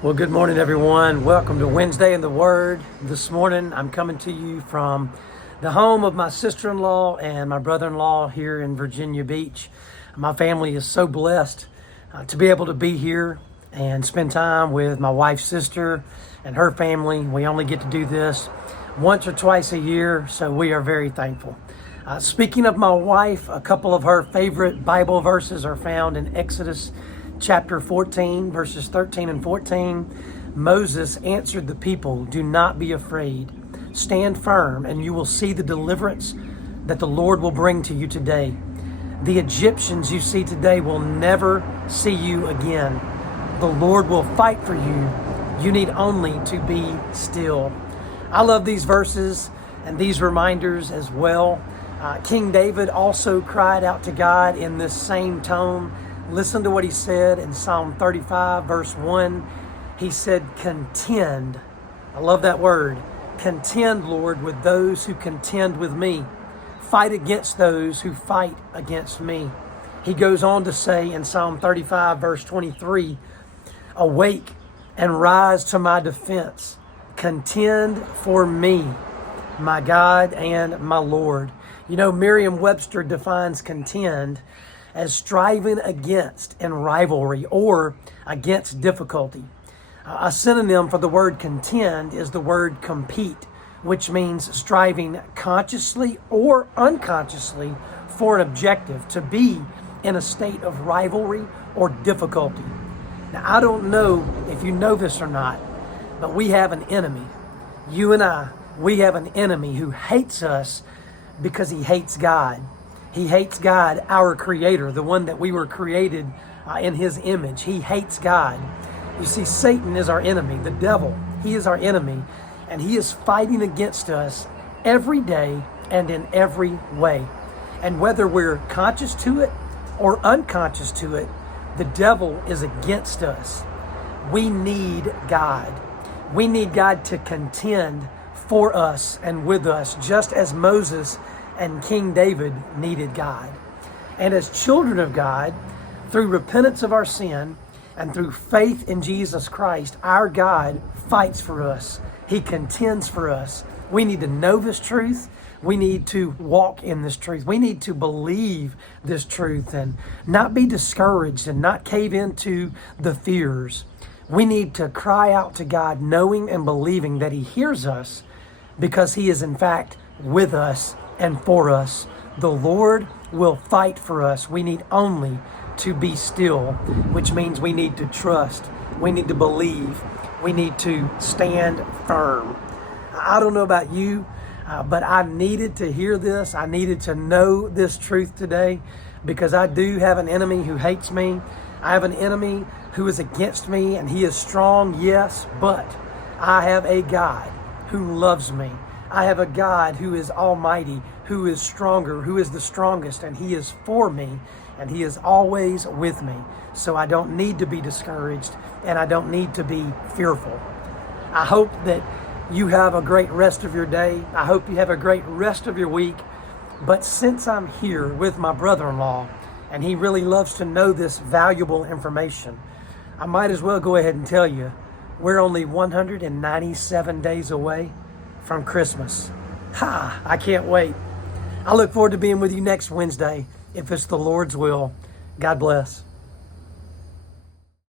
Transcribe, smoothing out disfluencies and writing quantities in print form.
Well, good morning, everyone. Welcome to Wednesday in the Word. This morning, I'm coming to you from the home of my sister-in-law and my brother-in-law here in Virginia Beach. My family is so blessed to be able to be here and spend time with my wife's sister and her family. We only get to do this once or twice a year, so we are very thankful. Speaking of my wife, a couple of her favorite Bible verses are found in Exodus chapter 14, verses 13 and 14. Moses answered the people, "Do not be afraid. Stand firm, and you will see the deliverance that the Lord will bring to you today. The Egyptians you see today will never see you again. The Lord will fight for you. You need only to be still." I love these verses and these reminders as well. King David also cried out to God in this same tone. Listen to what he said in Psalm 35, verse 1. He said, "Contend." I love that word. "Contend, Lord, with those who contend with me. Fight against those who fight against me." He goes on to say in Psalm 35, verse 23, "Awake and rise to my defense. Contend for me, my God and my Lord." You know, Merriam-Webster defines contend as striving against in rivalry or against difficulty. A synonym for the word contend is the word compete, which means striving consciously or unconsciously for an objective, to be in a state of rivalry or difficulty. Now, I don't know if you know this or not, but we have an enemy. You and I, we have an enemy who hates us because he hates God. He hates God, our Creator, the one that we were created in His image. He hates God. You see, Satan is our enemy. The devil, he is our enemy. And he is fighting against us every day and in every way. And whether we're conscious to it or unconscious to it, the devil is against us. We need God. We need God to contend for us and with us, just as Moses and King David needed God. And as children of God, through repentance of our sin and through faith in Jesus Christ, our God fights for us. He contends for us. We need to know this truth. We need to walk in this truth. We need to believe this truth and not be discouraged and not cave into the fears. We need to cry out to God, knowing and believing that He hears us because He is in fact with us and for us. The Lord will fight for us. We need only to be still, which means we need to trust. We need to believe. We need to stand firm. I don't know about you, but I needed to hear this. I needed to know this truth today because I do have an enemy who hates me. I have an enemy who is against me, and he is strong, yes, but I have a God who loves me. I have a God who is almighty, who is stronger, who is the strongest, and He is for me, and He is always with me. So I don't need to be discouraged, and I don't need to be fearful. I hope that you have a great rest of your day. I hope you have a great rest of your week. But since I'm here with my brother-in-law, and he really loves to know this valuable information, I might as well go ahead and tell you, we're only 197 days away from Christmas. I can't wait. I look forward to being with you next Wednesday, if it's the Lord's will. God bless.